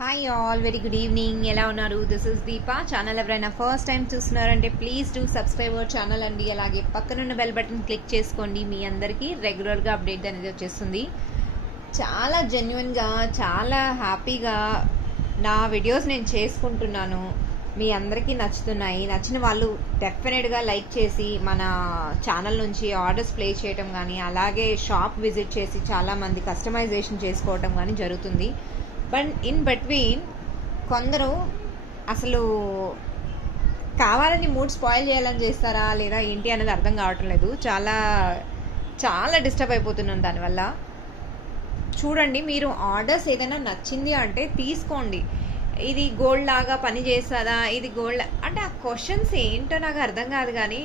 Hi all, very good evening. ఎలా ఉన్నారు? This is Deepa. Channel ఎవరైనా ఫస్ట్ టైం చూస్తున్నారంటే please do subscribe our channel అండి. అలాగే పక్కనున్న బెల్ బటన్ క్లిక్ చేసుకోండి. మీ అందరికీ రెగ్యులర్గా అప్డేట్ అనేది వచ్చేస్తుంది. చాలా జెన్యున్గా, చాలా హ్యాపీగా నా వీడియోస్ నేను చేసుకుంటున్నాను. మీ అందరికీ నచ్చుతున్నాయి. నచ్చిన వాళ్ళు డెఫినెట్గా లైక్ చేసి మన ఛానల్ నుంచి ఆర్డర్స్ ప్లేస్ చేయడం కానీ, అలాగే షాప్ విజిట్ చేసి చాలామంది కస్టమైజేషన్ చేసుకోవటం కానీ జరుగుతుంది. బట్ ఇన్ బిట్వీన్ కొందరు అసలు కావాలని మూడ్ స్పాయిల్ చేయాలని చేస్తారా లేదా ఏంటి అనేది అర్థం కావటం లేదు. చాలా చాలా డిస్టర్బ్ అయిపోతున్నాను దానివల్ల. చూడండి, మీరు ఆర్డర్స్ ఏదైనా నచ్చింది అంటే తీసుకోండి. ఇది గోల్డ్ లాగా పని చేస్తుందా, ఇది గోల్డ్ అంటే ఆ క్వశ్చన్స్ ఏంటో నాకు అర్థం కాదు. కానీ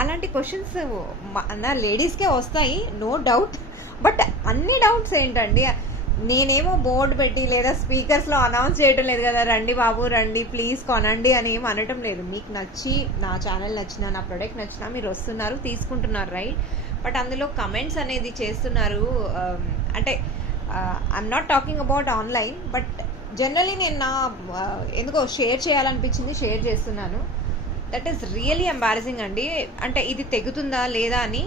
అలాంటి క్వశ్చన్స్ నా లేడీస్కే వస్తాయి, నో డౌట్. బట్ అన్ని డౌట్స్ ఏంటండి, నేనేమో బోర్డు పెట్టి లేదా స్పీకర్స్లో అనౌన్స్ చేయడం లేదు కదా, రండి బాబు రండి ప్లీజ్ కొనండి అని ఏం అనటం లేదు. మీకు నచ్చి, నా ఛానల్ నచ్చినా, నా ప్రోడక్ట్ నచ్చినా మీరు వస్తున్నారు తీసుకుంటున్నారు, రైట్. బట్ అందులో కమెంట్స్ అనేది చేస్తున్నారు. అంటే I'm not talking about online, but generally నేను నా ఎందుకో షేర్ చేయాలనిపించింది, షేర్ చేస్తున్నాను. దట్ ఈస్ రియలీ ఎంబారసింగ్ అండి. అంటే ఇది తెగుతుందా లేదా అని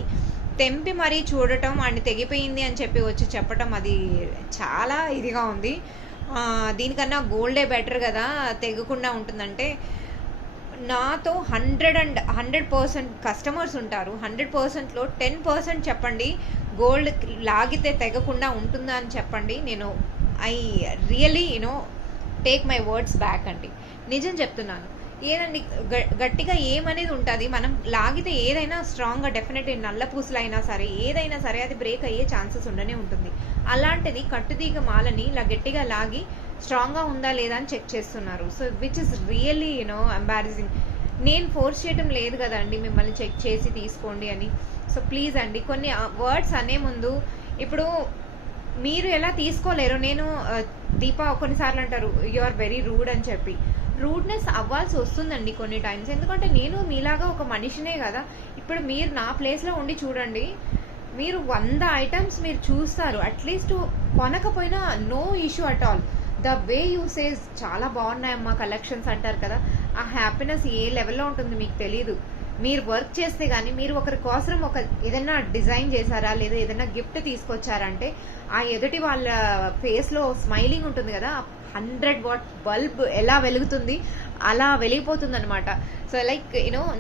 తెంపి మరీ చూడటం, అండ్ తెగిపోయింది అని చెప్పి వచ్చి చెప్పటం, అది చాలా ఇదిగా ఉంది. దీనికన్నా గోల్డే బెటర్ కదా, తెగకుండా ఉంటుందంటే. నాతో 100% కస్టమర్స్ ఉంటారు. 100%లో 10% చెప్పండి గోల్డ్ లాగితే తెగకుండా ఉంటుందా అని చెప్పండి. నేను I really take my words back అండి. నిజం చెప్తున్నాను. ఏదండి, గట్టిగా ఏమనేది ఉంటుంది, మనం లాగితే ఏదైనా స్ట్రాంగ్గా డెఫినెట్ నల్ల పూసలైనా సరే ఏదైనా సరే అది బ్రేక్ అయ్యే ఛాన్సెస్ ఉండనే ఉంటుంది. అలాంటిది కట్టుతీగ మాలని ఇలా గట్టిగా లాగి స్ట్రాంగ్గా ఉందా లేదా అని చెక్ చేస్తున్నారు. So which is really embarrassing. నేను ఫోర్స్ చేయటం లేదు కదండి మిమ్మల్ని చెక్ చేసి తీసుకోండి అని. సో ప్లీజ్ అండి, కొన్ని వర్డ్స్ అనే ముందు ఇప్పుడు మీరు ఎలా తీసుకోలేరు. నేను దీపా కొన్నిసార్లు అంటారు యు ఆర్ వెరీ రూడ్ అని చెప్పి. రూడ్నెస్ అవ్వాల్సి వస్తుందండి కొన్ని టైమ్స్, ఎందుకంటే నేను మీలాగా ఒక మనిషినే కదా. ఇప్పుడు మీరు నా ప్లేస్లో ఉండి చూడండి, మీరు 100 ఐటమ్స్ మీరు చూస్తారు, అట్లీస్ట్ కొనకపోయినా no issue at all. The way you says చాలా బాగున్నాయమ్మా కలెక్షన్స్ అంటారు కదా, ఆ హ్యాపీనెస్ ఏ లెవెల్లో ఉంటుంది మీకు తెలీదు. మీరు వర్క్ చేస్తే కానీ, మీరు ఒకరి కోసం ఏదైనా డిజైన్ చేశారా లేదా ఏదైనా గిఫ్ట్ తీసుకొచ్చారంటే ఆ ఎదుటి వాళ్ళ ఫేస్లో స్మైలింగ్ ఉంటుంది కదా, 100 వాట్ బల్బ్ ఎలా వెలుగుతుంది అలా వెలిగిపోతుంది అనమాట. సో లైక్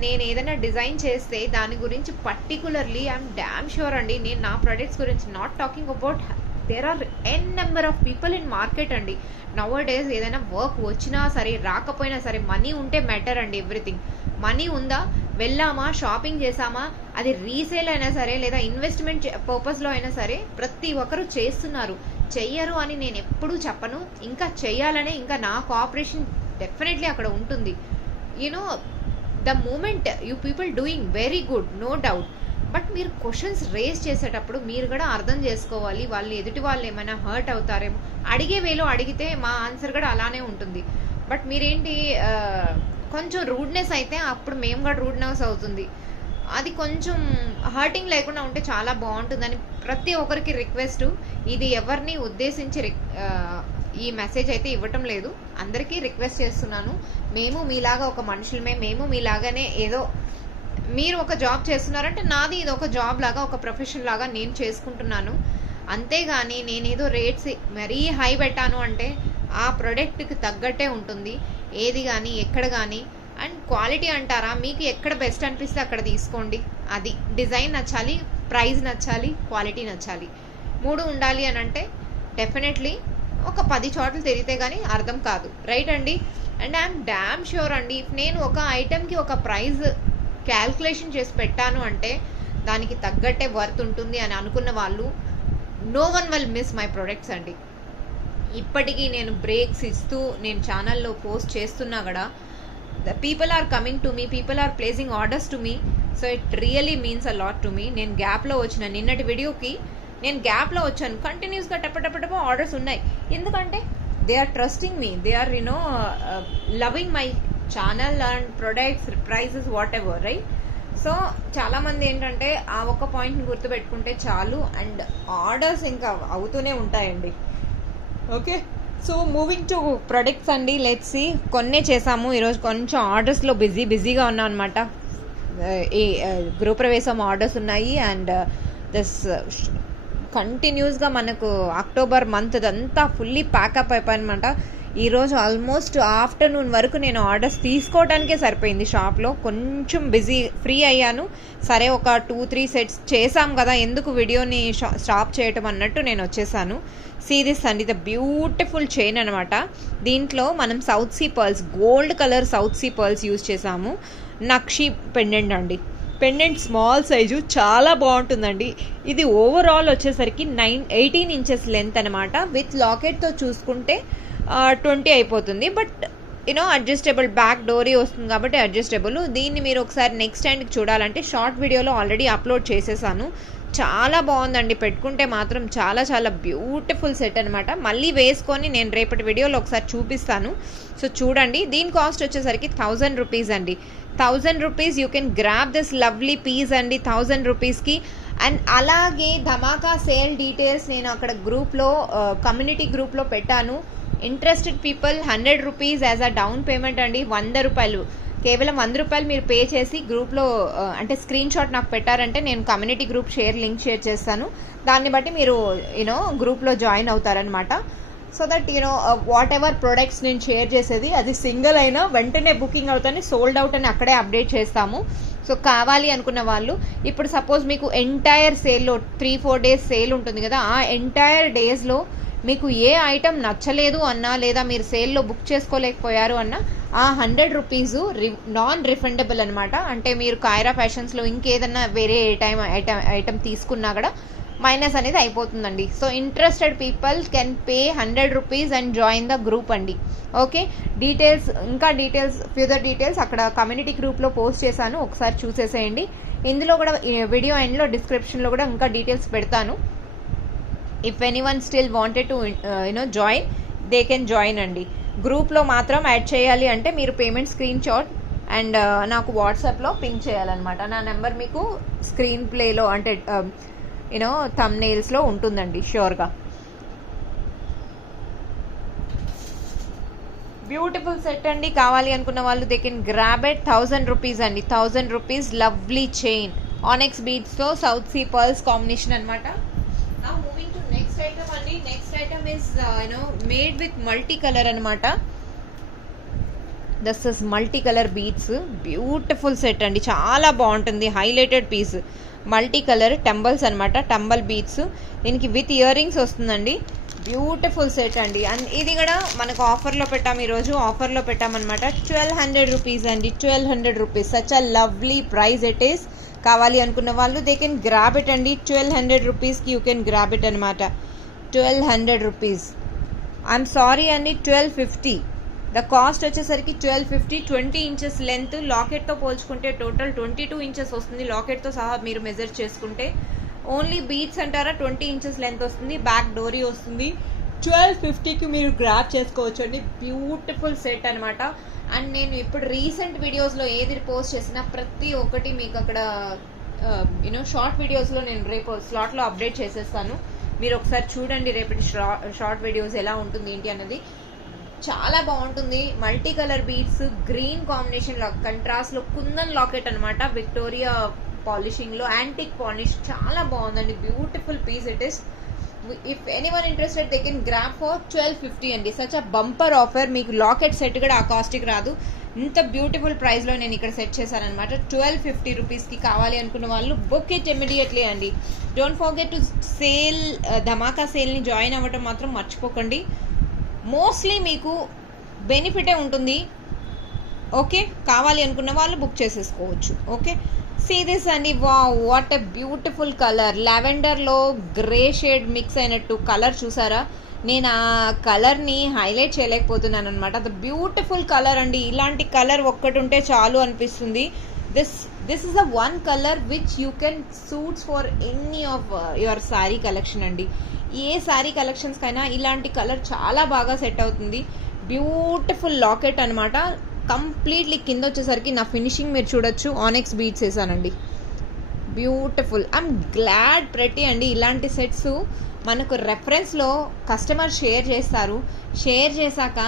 నేను ఏదైనా డిజైన్ చేస్తే దాని గురించి పర్టికులర్లీ ఐఎమ్ డామ్ ష్యూర్ అండి. నేను నా ప్రొడక్ట్స్ గురించి not talking about, there are n number of people in market అండి. నవర్ డేస్ ఏదైనా వర్క్ వచ్చినా సరే రాకపోయినా సరే మనీ ఉంటే మ్యాటర్ అండి. ఎవ్రీథింగ్ మనీ ఉందా, వెళ్ళామా, షాపింగ్ చేసామా, అది రీసేల్ అయినా సరే లేదా ఇన్వెస్ట్మెంట్ పర్పస్లో అయినా సరే ప్రతి ఒక్కరు చేస్తున్నారు. చెయ్యరు అని నేను ఎప్పుడూ చెప్పను. ఇంకా చెయ్యాలనే, ఇంకా నా కోఆపరేషన్ డెఫినెట్లీ అక్కడ ఉంటుంది. The moment you people doing very good, no doubt. But మీరు క్వశ్చన్స్ రేస్ చేసేటప్పుడు మీరు కూడా అర్థం చేసుకోవాలి, వాళ్ళు ఎదుటి వాళ్ళు ఏమైనా హర్ట్ అవుతారేమో. అడిగే వేలో అడిగితే మా ఆన్సర్ కూడా అలానే ఉంటుంది. బట్ మీరేంటి కొంచెం రూడ్నెస్ అయితే అప్పుడు మేము కూడా రూడ్నెస్ అవుతుంది. అది కొంచెం హర్టింగ్ లేకుండా ఉంటే చాలా బాగుంటుందని ప్రతి ఒక్కరికి రిక్వెస్ట్. ఇది ఎవరిని ఉద్దేశించి ఈ మెసేజ్ అయితే ఇవ్వటం లేదు, అందరికీ రిక్వెస్ట్ చేస్తున్నాను. మేము మీలాగా ఒక మనుషులమే, మేము మీలాగానే ఏదో మీరు ఒక జాబ్ చేస్తున్నారంటే నాది ఇది ఒక జాబ్ లాగా, ఒక ప్రొఫెషన్ లాగా నేను చేసుకుంటున్నాను. అంతేగాని నేనేదో రేట్స్ మరీ హై పెట్టాను అంటే ఆ ప్రోడక్ట్కి తగ్గట్టే ఉంటుంది ఏది కానీ ఎక్కడ కానీ. అండ్ క్వాలిటీ అంటారా, మీకు ఎక్కడ బెస్ట్ అనిపిస్తే అక్కడ తీసుకోండి. అది డిజైన్ నచ్చాలి, ప్రైస్ నచ్చాలి, క్వాలిటీ నచ్చాలి, 3 ఉండాలి అని అంటే డెఫినెట్లీ ఒక 10 చోట్ల తిరిగితే కానీ అర్థం కాదు, రైట్ అండి. అండ్ ఐఎమ్ డామ్ ష్యూర్ అండి, నేను ఒక ఐటెంకి ఒక ప్రైస్ క్యాల్కులేషన్ చేసి పెట్టాను అంటే దానికి తగ్గట్టే వర్త్ ఉంటుంది అని అనుకున్న వాళ్ళు no one will miss my products అండి. ఇప్పటికీ నేను బ్రేక్స్ ఇస్తూ నేను ఛానల్లో పోస్ట్ చేస్తున్నా కూడా people are coming to me, people are placing orders to me. So it really means a lot to me. నేను గ్యాప్లో వచ్చిన నిన్నటి వీడియోకి నేను గ్యాప్లో వచ్చాను, కంటిన్యూస్గా టపటపటపో ఆర్డర్స్ ఉన్నాయి. ఎందుకంటే they are trusting me, they are loving my channel and products, prices, whatever, right. So చాలామంది ఏంటంటే ఆ ఒక్క పాయింట్ని గుర్తుపెట్టుకుంటే చాలు, అండ్ ఆర్డర్స్ ఇంకా అవుతూనే ఉంటాయండి. Okay, so moving to products అండి, లెట్స్ సి. కొన్నే చేసాము ఈరోజు, కొంచెం ఆర్డర్స్లో బిజీగా ఉన్నాం అనమాట. ఈ గృహప్రవేశం ఆర్డర్స్ ఉన్నాయి అండ్ దిస్ కంటిన్యూస్గా మనకు అక్టోబర్ మంత్ అంతా ఫుల్లీ ప్యాకప్ అయిపోయానమాట. ఈరోజు ఆల్మోస్ట్ ఆఫ్టర్నూన్ వరకు నేను ఆర్డర్స్ తీసుకోవడానికే సరిపోయింది షాప్లో. కొంచెం ఫ్రీ అయ్యాను. సరే ఒక 2-3 సెట్స్ చేసాం కదా, ఎందుకు వీడియోని స్టాప్ చేయటం అన్నట్టు నేను వచ్చేసాను. సీ దిస్ అండి, ద బ్యూటిఫుల్ చైన్ అనమాట. దీంట్లో మనం South see pearls, gold colour South see pearls use చేసాము. నక్షి పెండెంట్ అండి, పెండెంట్ స్మాల్ సైజు, చాలా బాగుంటుందండి. ఇది ఓవరాల్ వచ్చేసరికి 18 ఇంచెస్ లెంత్ అనమాట. విత్ లాకెట్తో చూసుకుంటే 20 అయిపోతుంది. బట్ అడ్జస్టబుల్, బ్యాక్ డోరీ వస్తుంది కాబట్టి అడ్జస్టబుల్. దీన్ని మీరు ఒకసారి నెక్స్ట్ హ్యాండ్కి చూడాలంటే షార్ట్ వీడియోలో ఆల్రెడీ అప్లోడ్ చేసేసాను. చాలా బాగుందండి, పెట్టుకుంటే మాత్రం చాలా చాలా బ్యూటిఫుల్ సెట్ అనమాట. మళ్ళీ వేసుకొని నేను రేపటి వీడియోలో ఒకసారి చూపిస్తాను. సో చూడండి, దీని కాస్ట్ వచ్చేసరికి 1000 రూపీస్ అండి. 1000 rupees you can grab this lovely piece అండి 1000 రూపీస్కి. అండ్ అలాగే ధమాకా సేల్ డీటెయిల్స్ నేను అక్కడ గ్రూప్లో, కమ్యూనిటీ గ్రూప్లో పెట్టాను. Interested people 100 rupees as a down payment అండి. 100 రూపాయలు, కేవలం 100 రూపాయలు మీరు పే చేసి గ్రూప్లో అంటే స్క్రీన్ షాట్ నాకు పెట్టారంటే నేను కమ్యూనిటీ గ్రూప్ లింక్ షేర్ చేస్తాను. దాన్ని బట్టి మీరు గ్రూప్లో జాయిన్ అవుతారనమాట. So that whatever products నేను షేర్ చేసేది అది సింగిల్ అయినా వెంటనే బుకింగ్ అవుతాను, సోల్డ్ అవుట్ అని అక్కడే అప్డేట్ చేస్తాము. సో కావాలి అనుకున్న వాళ్ళు, ఇప్పుడు సపోజ్ మీకు ఎంటైర్ సేల్లో 3-4 డేస్ సేల్ ఉంటుంది కదా, ఆ ఎంటైర్ డేస్లో మీకు ఏ ఐటమ్ నచ్చలేదు అన్నా, లేదా మీరు సేల్లో బుక్ చేసుకోలేకపోయారు అన్నా, ఆ 100 రూపీస్ నాన్ రిఫండబుల్ అనమాట. అంటే మీరు కాయరా ఫ్యాషన్స్లో ఇంకేదన్నా వేరే ఐటమ్ తీసుకున్నా కూడా మైనస్ అనేది అయిపోతుందండి. So interested people can pay 100 rupees and join the group అండి. ఓకే, ఫ్యూదర్ డీటెయిల్స్ అక్కడ కమ్యూనిటీ గ్రూప్లో పోస్ట్ చేశాను, ఒకసారి చూసేసేయండి. ఇందులో కూడా వీడియో ఎండ్లో డిస్క్రిప్షన్లో కూడా ఇంకా డీటెయిల్స్ పెడతాను. If anyone still wanted to join, they can join అండి. గ్రూప్లో మాత్రం యాడ్ చేయాలి అంటే మీరు పేమెంట్ స్క్రీన్ షాట్ అండ్ నాకు వాట్సాప్లో పింక్ చేయాలన్నమాట. నా నెంబర్ మీకు స్క్రీన్ ప్లేలో అంటే థంబ్నెయిల్స్లో ఉంటుందండి ష్యూర్గా. బ్యూటిఫుల్ సెట్ అండి, కావాలి అనుకున్న వాళ్ళు they can grab it. 1000 rupees అండి, 1000 రూపీస్ లవ్లీ చైన్, ఆనెక్స్ బీడ్స్తో సౌత్ సీ పర్ల్స్ కాంబినేషన్ అనమాట. Now moving to next item అండి. Next item is made with multi colour అనమాట. This is multi colour beads, beautiful set అండి, చాలా బాగుంటుంది. Highlighted piece, multi colour temples అనమాట, temple beads. దీనికి with earrings వస్తుందండి. Beautiful set అండి. And ఇది కూడా మనకు ఆఫర్లో పెట్టాము, ఈరోజు ఆఫర్లో పెట్టామన్నమాట. 1200 రూపీస్ అండి, 1200 rupees. Such a lovely price it is. కావాలి అనుకున్న వాళ్ళు దే కెన్ గ్రాబ్ ఇట్ అండి. 1200 రూపీస్కి యూ కెన్ గ్రాబ్ ఇట్ అనమాట. 1200 రూపీస్. ఐఎమ్ సారీ అండి, 1250. ద కాస్ట్ వచ్చేసరికి 1250. 20 ఇంచెస్ లెంత్, లాకెట్తో పోల్చుకుంటే టోటల్ 22 ఇంచెస్ వస్తుంది. లాకెట్తో సహా మీరు మెజర్ చేసుకుంటే ఓన్లీ బీడ్స్ అంటారా 20 ఇంచెస్ లెంత్ వస్తుంది, బ్యాక్ డోరీ వస్తుంది. 1250కి మీరు గ్రాబ్ చేసుకోవచ్చు అండి. బ్యూటిఫుల్ సెట్ అనమాట. అండ్ నేను ఇప్పుడు రీసెంట్ వీడియోస్లో ఏది పోస్ట్ చేసినా ప్రతి ఒక్కటి మీకు అక్కడ షార్ట్ వీడియోస్లో నేను రేపు స్లాట్లో అప్డేట్ చేసేస్తాను. మీరు ఒకసారి చూడండి రేపటి షార్ట్ వీడియోస్ ఎలా ఉంటుంది ఏంటి అన్నది. చాలా బాగుంటుంది. Multi colour beads, green combination కంట్రాస్ట్లో కుందన్ లాకెట్ అనమాట. విక్టోరియా పాలిషింగ్లో యాంటిక్ పాలిష్, చాలా బాగుందండి. Beautiful piece it is. If anyone interested they can grab for 1250 అండి. Such a bumper offer. మీకు లాకెట్ సెట్ కూడా ఆ కాస్ట్కి రాదు. ఇంత బ్యూటిఫుల్ ప్రైస్లో నేను ఇక్కడ సెట్ చేశాను అనమాట. 1250 రూపీస్కి కావాలి అనుకున్న వాళ్ళు బుక్ ఇట్ ఇమీడియట్లీ అండి. డోంట్ ఫర్గెట్ టు సేల్, ధమాకా సేల్ని జాయిన్ అవ్వటం మాత్రం మర్చిపోకండి. మోస్ట్లీ మీకు బెనిఫిటే ఉంటుంది. ఓకే, కావాలి అనుకున్న వాళ్ళు బుక్ చేసేసుకోవచ్చు. ఓకే, సీ దిస్ అండి. What a beautiful colour. లావెండర్లో గ్రే షేడ్ మిక్స్ అయినట్టు కలర్ చూసారా? నేను ఆ కలర్ని హైలైట్ చేయలేకపోతున్నాను అనమాట. ద బ్యూటిఫుల్ కలర్ అండి. ఇలాంటి కలర్ ఒక్కటి ఉంటే చాలు అనిపిస్తుంది. This is the one colour which you can suits for any of your sari collection అండి. ఏ శారీ కలెక్షన్స్కైనా ఇలాంటి కలర్ చాలా బాగా సెట్ అవుతుంది. బ్యూటిఫుల్ లాకెట్ అనమాట. కంప్లీట్లీ కింద వచ్చేసరికి నా ఫినిషింగ్ మీరు చూడొచ్చు, ఆనెక్స్ బీడ్స్ వేసానండి. బ్యూటిఫుల్. ఐఎమ్ గ్లాడ్ ప్రతి అండి. ఇలాంటి సెట్స్ మనకు రెఫరెన్స్లో కస్టమర్ షేర్ చేస్తారు. షేర్ చేశాక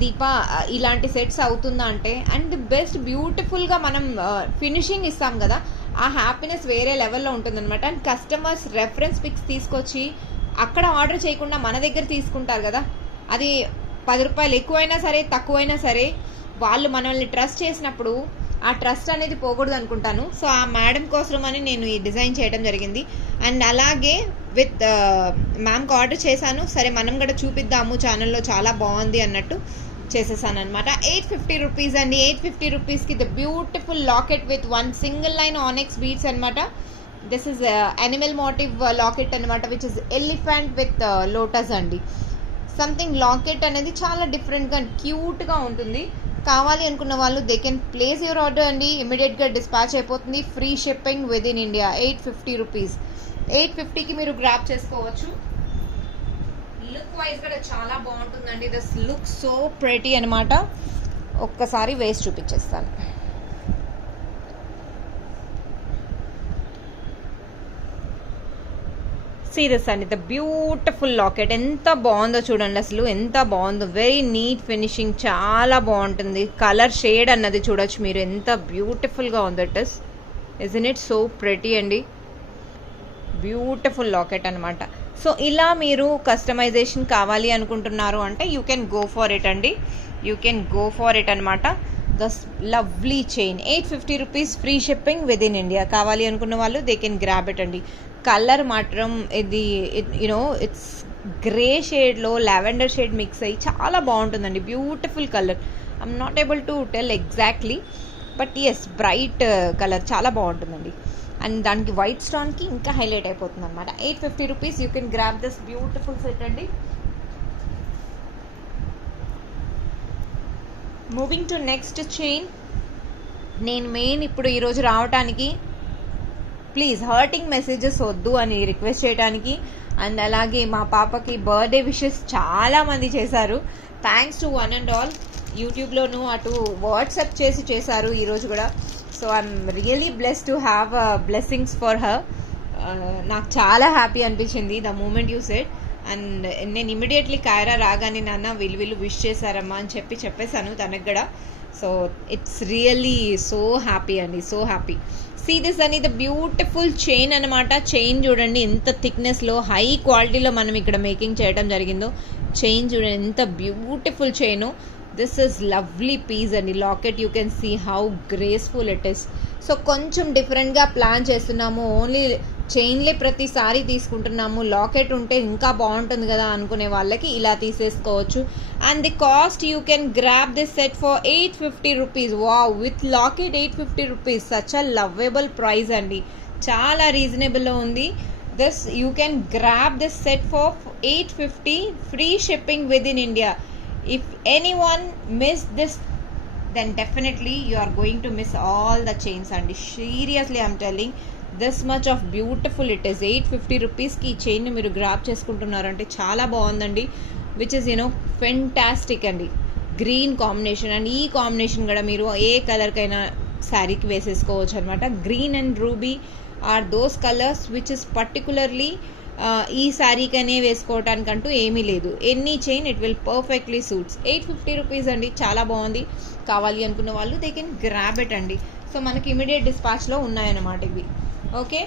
దీపా ఇలాంటి సెట్స్ అవుతుందా అంటే, అండ్ బెస్ట్ బ్యూటిఫుల్గా మనం ఫినిషింగ్ ఇస్తాం కదా, ఆ హ్యాపీనెస్ వేరే లెవెల్లో ఉంటుందన్నమాట. అండ్ కస్టమర్స్ రెఫరెన్స్ పిక్స్ తీసుకొచ్చి అక్కడ ఆర్డర్ చేయకుండా మన దగ్గర తీసుకుంటారు కదా, అది 10 రూపాయలు ఎక్కువైనా సరే తక్కువైనా సరే వాళ్ళు మనల్ని ట్రస్ట్ చేసినప్పుడు ఆ ట్రస్ట్ అనేది పోకూడదు అనుకుంటాను. సో ఆ మేడం కోసమని నేను ఈ డిజైన్ చేయడం జరిగింది. అండ్ అలాగే విత్ మ్యామ్కి ఆర్డర్ చేశాను, సరే మనం కూడా చూపిద్దాము ఛానల్లో, చాలా బాగుంది అన్నట్టు చేసేసాను అనమాట. 850 రూపీస్ అండి. 850 రూపీస్కి the beautiful locket with 1 single line onyx beads అనమాట. This is animal motif locket అనమాట, which is elephant with lotus అండి. సంథింగ్ లాకెట్ అనేది చాలా డిఫరెంట్గా క్యూట్గా ఉంటుంది. కావాలి అనుకున్న వాళ్ళు they can place your order అండి, ఇమీడియట్గా డిస్పాచ్ అయిపోతుంది. Free shipping within India. 850 rupees. 850కి మీరు గ్రాప్ చేసుకోవచ్చు. లుక్ వైజ్ కూడా చాలా బాగుంటుందండి. దిస్ లుక్ సో ప్రెటీ అనమాట. ఒక్కసారి వేస్ట్ చూపించేస్తాను. సీరియస్ అండి, ద బ్యూటిఫుల్ లాకెట్ ఎంత బాగుందో చూడండి, అసలు ఎంత బాగుందో. వెరీ నీట్ ఫినిషింగ్, చాలా బాగుంటుంది. కలర్ షేడ్ అన్నది చూడొచ్చు మీరు, ఎంత బ్యూటిఫుల్గా ఉందో. It isn't it so pretty అండి. బ్యూటిఫుల్ లాకెట్ అనమాట. సో ఇలా మీరు కస్టమైజేషన్ కావాలి అనుకుంటున్నారు అంటే you can go for it అండి, you can go for it అనమాట. The lovely chain. 850 rupees, free shipping within India. కావాలి అనుకున్న వాళ్ళు దే కెన్ గ్రాబ్ ఇట్ అండి. కలర్ మాత్రం ఇది యూనో ఇట్స్ గ్రే షేడ్లో లావెండర్ షేడ్ మిక్స్ అయ్యి చాలా బాగుంటుందండి. Beautiful colour. I'm not able to tell exactly, but as bright colour చాలా బాగుంటుందండి. అండ్ దానికి వైట్ స్టోన్కి ఇంకా హైలైట్ అయిపోతుంది అనమాట. 850 rupees, you can grab this beautiful set అండి. Moving to next chain. నేను మెయిన్ ఇప్పుడు ఈరోజు రావటానికి ప్లీజ్ హర్టింగ్ మెసేజెస్ వద్దు అని రిక్వెస్ట్ చేయడానికి, అండ్ అలాగే మా పాపకి బర్త్డే విషెస్ చాలామంది చేశారు. Thanks to one and all. యూట్యూబ్లోను అటు వాట్సాప్ చేశారు ఈరోజు కూడా. So I'm really blessed to have blessings for her. నాకు చాలా హ్యాపీ అనిపించింది the moment you said. And నేను ఇమీడియట్లీ కైరా రాగానే నాన్న వీళ్ళు విష్ చేశారమ్మా అని చెప్పేశాను తనకు కూడా. So it's really so happy అండి, సో హ్యాపీ. సీ దిస్ అని ద బ్యూటిఫుల్ చైన్ అనమాట. చైన్ చూడండి ఎంత థిక్నెస్లో, హై క్వాలిటీలో మనం ఇక్కడ మేకింగ్ చేయడం జరిగిందో. చైన్ చూడండి ఎంత beautiful chain. This is lovely piece అండి. Locket you can see how graceful it is. So కొంచెం డిఫరెంట్గా ప్లాన్ చేస్తున్నాము. ఓన్లీ చైన్లే ప్రతిసారి తీసుకుంటున్నాము, లాకెట్ ఉంటే ఇంకా బాగుంటుంది కదా అనుకునే వాళ్ళకి ఇలా తీసేసుకోవచ్చు. And the cost you can grab this set for 850 rupees. Wow, with locket 850 rupees. Such a lovable price అండి, చాలా రీజనబుల్లో ఉంది. This you can grab this set for 850, free shipping within India. If anyone missed this, then definitely you are going to miss all the chains and seriously I'm telling, this much of beautiful it is. 850 rupees ki chain ni మీరు grab చేసుకుంటున్నారంటే చాలా బాగుందండి. Which is fantastic అండి. Green combination, and ఈ combination కూడా మీరు ఏ కలర్కైనా శారీకి వేసేసుకోవచ్చు అనమాట. Green and ruby are those colours which is particularly ఈ శారీకనే వేసుకోవటానికంటూ ఏమీ లేదు. Any chain it will perfectly suits. 850 rupees అండి, చాలా బాగుంది. కావాలి అనుకున్న వాళ్ళు దే కెన్ గ్రాబ్ ఇట్ అండి. సో మనకి ఇమీడియట్ డిస్పాచ్లో ఉన్నాయన్నమాట ఇవి. ఓకే,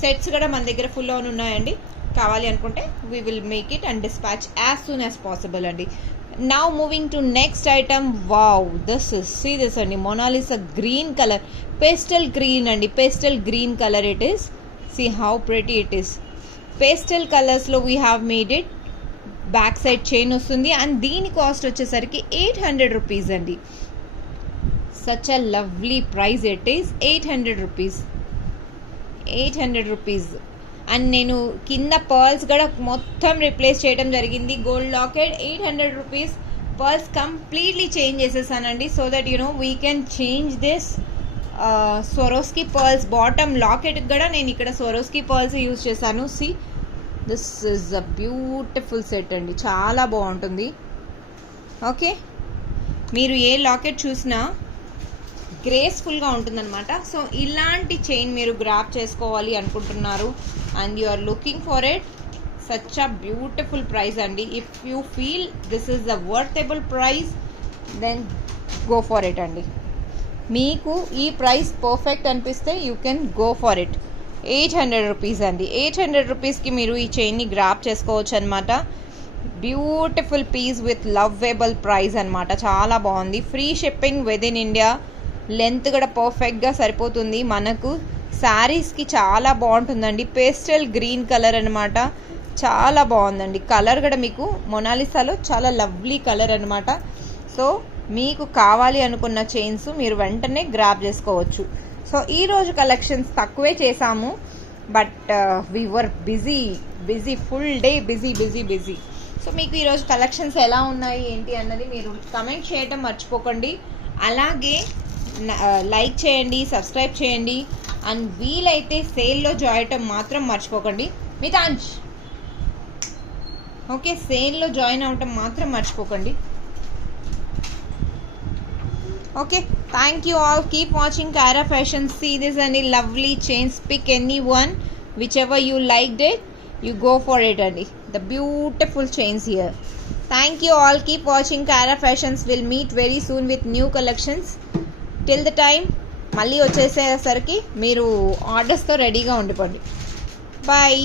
సెట్స్ కూడా మన దగ్గర ఫుల్ ఆన్ ఉన్నాయండి. కావాలి అనుకుంటే we will make it and dispatch as soon as possible అండి. Now moving to next item. Wow, this is, see this అండి, Mona Lisa green colour, pastel green అండి, pastel green colour it is. See how pretty it is. Pastel కలర్స్లో we have made it. Back side chain వస్తుంది and దీని cost వచ్చేసరికి 800 rupees అండి. Such a lovely price it is. 800 rupees, 800 rupees. And నేను కింద pearls కూడా మొత్తం replace చేయడం జరిగింది. Gold locket 800 rupees, pearls completely change చేసేసానండి. So that we can change this Swarovski pearls. Bottom locket కూడా నేను ఇక్కడ స్వరోస్కి పర్ల్స్ యూజ్ చేశాను. See this is a beautiful set అండి, చాలా బాగుంటుంది. ఓకే, మీరు ఏ లాకెట్ చూసినా గ్రేస్ఫుల్గా ఉంటుందన్నమాట. సో ఇలాంటి చైన్ మీరు గ్రాప్ చేసుకోవాలి అనుకుంటున్నారు and you are looking for it, such a beautiful price అండి. If you feel this is the worthable price then go for it అండి. మీకు ఈ ప్రైస్ పర్ఫెక్ట్ అనిపిస్తే you can go for it. 800 rupees అండి. 800 రూపీస్కి మీరు ఈ చైన్ని గ్రాప్ చేసుకోవచ్చు అనమాట. Beautiful piece with lovable price అనమాట. చాలా బాగుంది. Free shipping within India. Length కూడా పర్ఫెక్ట్గా సరిపోతుంది మనకు. శారీస్కి చాలా బాగుంటుందండి. పేస్టల్ గ్రీన్ కలర్ అనమాట. చాలా బాగుందండి. కలర్ కూడా మీకు మొనాలిసాలో చాలా లవ్లీ కలర్ అనమాట. సో మీకు కావాలి అనుకున్న చైన్స్ మీరు వెంటనే గ్రాప్ చేసుకోవచ్చు. సో ఈరోజు కలెక్షన్స్ తక్కువే చేసాము, but we were busy full day busy. So మీకు ఈరోజు కలెక్షన్స్ ఎలా ఉన్నాయి ఏంటి అన్నది మీరు కమెంట్ చేయడం మర్చిపోకండి. అలాగే లైక్ చేయండి, సబ్స్క్రైబ్ చేయండి అండ్ వీలైతే సేల్లో జాయిన్ మాత్రం మర్చిపోకండి. మితాంజ్ ఓకే, సేల్లో జాయిన్ అవ్వటం మాత్రం మర్చిపోకండి. Okay, thank you all. Keep watching Kyra Fashion. See this any lovely chains. Pick any one, whichever you liked it, you go for it. Andy, the beautiful chains here. Thank you all. Keep watching Kyra Fashions. We'll meet very soon with new collections. Till the time, మళ్ళీ వచ్చేసేసరికి మీరు ఆర్డర్స్తో రెడీగా ఉండిపోండి. Bye.